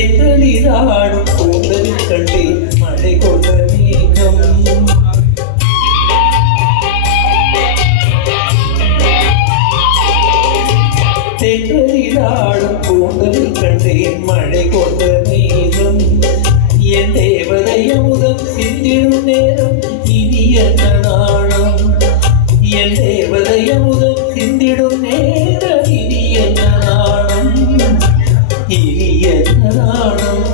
தென்றலிலாடும் கூந்தலில் கண்டேன் மழை கொண்ட மேகம். தென்றலிலாடும் கூந்தலில் கண்டேன் மழை கொண்ட மேகம். என் தேவதை அமுதம் சிந்திடும் நேரம் இனி என்ன நாணம். என் தேவதை அமுதம் சிந்திடும் நேரம் இனி என்ன நாணம். இனி என்ன நாணம்.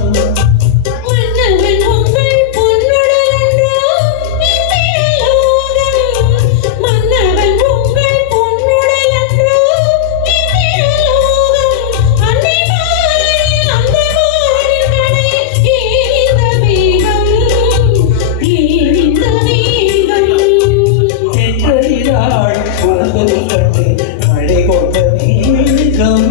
மழை கொண்ட மேகம்.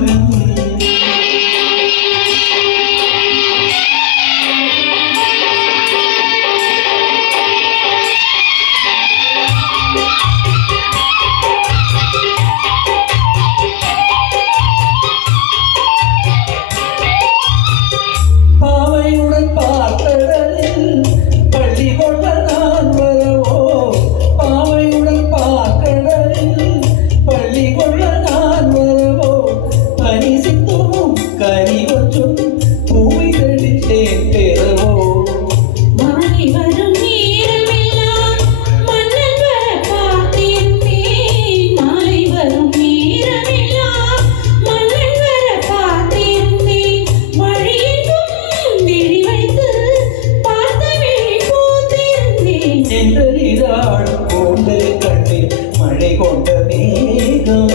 பாவையுடன் பார்த்தடலில் பள்ளி கொண்ட நான் வரவோ. பாவையுடன் பார்த்தடலில் பள்ளி கொண்ட நான் வரவோ. பனி சிந்தும் கனி கொஞ்சம் பூமி தெளித்தேன் பெறவோ. மாலை வரும் நேரமெல்லாம் மன்னன் வர காத்திருந்தேன். மாலை வரும் நேரமெல்லாம் மன்னன் வர காத்திருந்தேன். வழியெங்கும் விழி வைத்து பார்த்த விழி பூத்திருந்தேன். தென்றலிலாடும் கூந்தலில் கண்டேன் மழை கொண்ட மேகம்.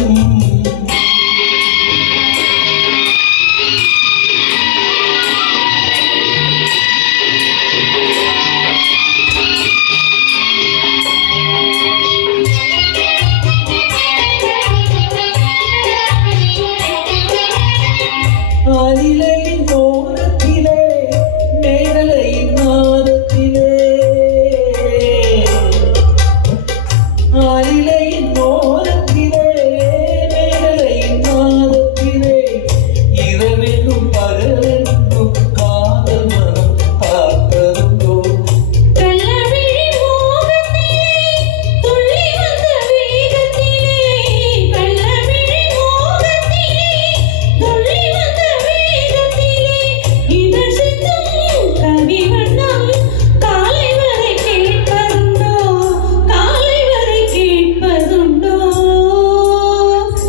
ஆலிலையின் ஓரத்திலே மேகலையின் நாதத்திலே. ஆலிலையின் ஓரத்திலே மேகலையின் நாதத்திலே. இரவென்னும் பகலென்னும் காதல் மனம் பார்த்ததுண்டோ. கள்ளவிழி மோகத்திலே துள்ளி வந்த வேகத்திலே. கள்ளவிழி மோகத்திலே துள்ளி வந்த வேகத்திலே. இதழ் சிந்தும் கவி வண்ணம் காலை வரை கேட்பதுண்டோ. காலை வரை கேட்பதுண்டோ.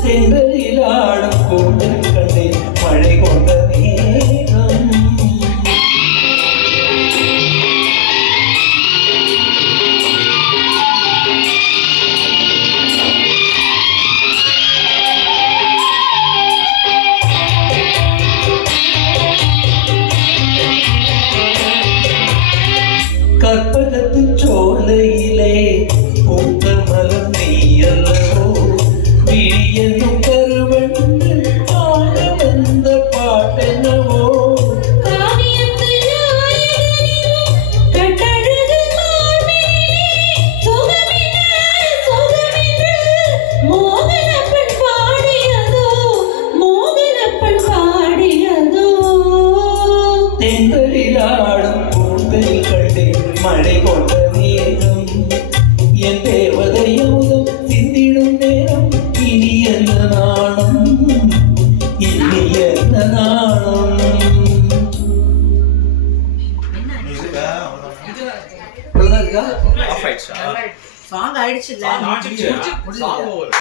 தென்றலிலாடும் கூந்தலில் கண்டேன் மழை கொண்ட மேகம். கற்பகத்து சோலையிலே பூத்த மலம் நீ அல்லவோ. விழி என்னும் கருவண்டு பாட வந்த பாட்டெனவோ. காவியத்து நாயகனின் கட்டழகு மார்பினிலே சுகமென்று சுகமென்று மோகனப்பன் பாடியதோ. மோகனப்பன் பாடியதோ. தென்றலிலாடும் கூந்தலில் கண்டேன் மழை கொண்ட மேகம். என் தேவதை அமுதம் சிந்திடும் நேரம் இனி என்ன நாணம். இனி என்ன நாணம். சாங் ஆயிடுச்சு.